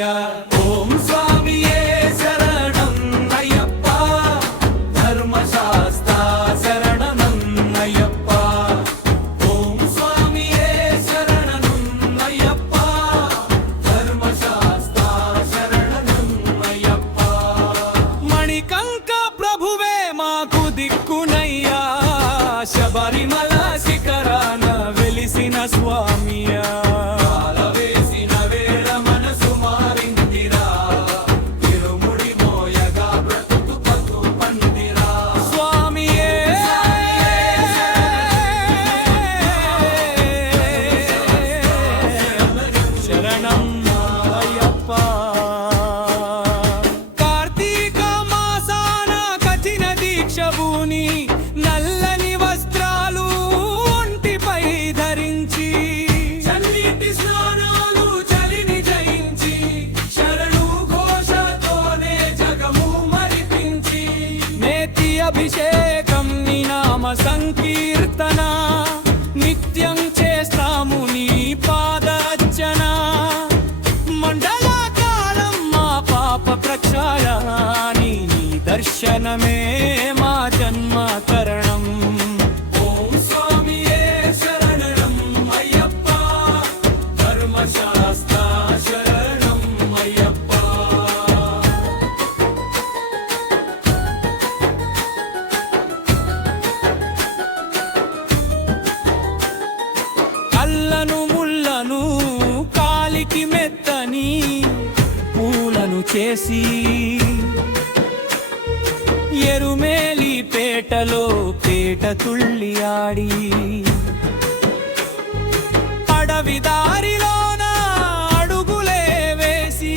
స్వామియా ఓం స్వామియే శరణం అయ్యప్ప ధర్మశాస్త్ర శరణం అయ్యప్ప ఓం స్వామియే శరణం అయ్యప్ప ధర్మశాస్త్ర శరణం అయ్యప్ప మణికంక ప్రభువే మాకు దిక్కునయ్యా శబరిమల శిఖరాన వెలిసిన స్వామియా నల్లని వస్త్రాలు ఒంటిపై ధరించి చల్లిటి స్నానాలు చలిని జయించి శరణు ఘోషతోనే జగము మరిపించి నేతి అభిషేకం నీ నామ సంకీర్తన నిత్యం చేస్తాము నీ పాదర్చన మండలాకాలం మా పాప ప్రక్షాళనాని నీ దర్శనమే మా జన్మ కరణం ఓం స్వామియే శరణం అయ్యప్ప ధర్మశాస్త్ర శరణం అయ్యప్ప కళ్ళను ముళ్ళను కాలికి మెత్తని పూలను చేసి ఎరుమేలి పేటలో పేట తుళ్ళి ఆడి అడవి దారిలోన అడుగులే వేసి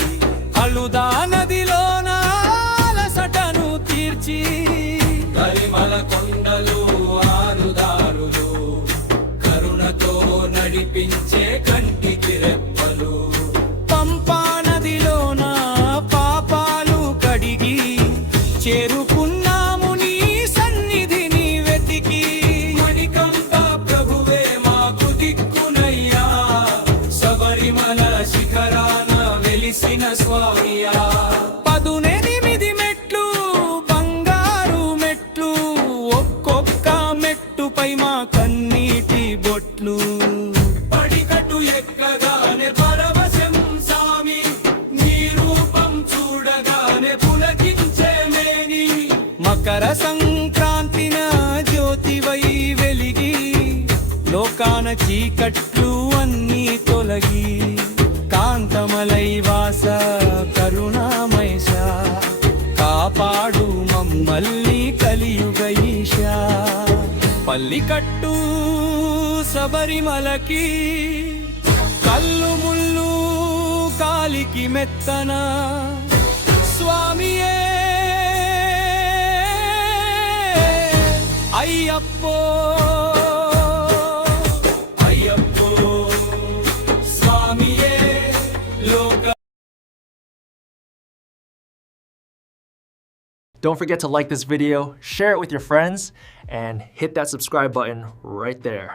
అలుదా నదిలోన అలసటను తీర్చి కరిమల కొండలు ఆరుదారులు కరుణతో నడిపించే కంటికి రెప్పలు పంపా నదిలోన పాపాలు కడిగి చేరుకున్నాము నీ సన్నిధిని వెతికి మణికంక ప్రభువే మాకు దిక్కునయ్యా శబరిమల శిఖరాన వెలిసిన స్వామియా 18 మెట్లు బంగారు మెట్లు ఒక్కొక్క మెట్టుపై మా కన్నీటి బొట్లు పడికట్టు ఎక్కగానే పరవశం సామి నీ రూపం చూడగానే పులకించే మకర సంక్రాంతిన జ్యోతివై వెలిగి లోకాన చీకట్లు అన్నీ తొలగి కాంతమలై వాస కరుణామయశ కాపాడు మమ్మల్ని కలియుగ ఈశా పల్లికట్టు శబరిమలకి కల్లు ముళ్ళు కాలికి మెత్తన స్వామియే అయ్యప్పో అయ్యప్పో స్వామియే లోక. Don't forget to like this video, share it with your friends, and hit that subscribe button right there.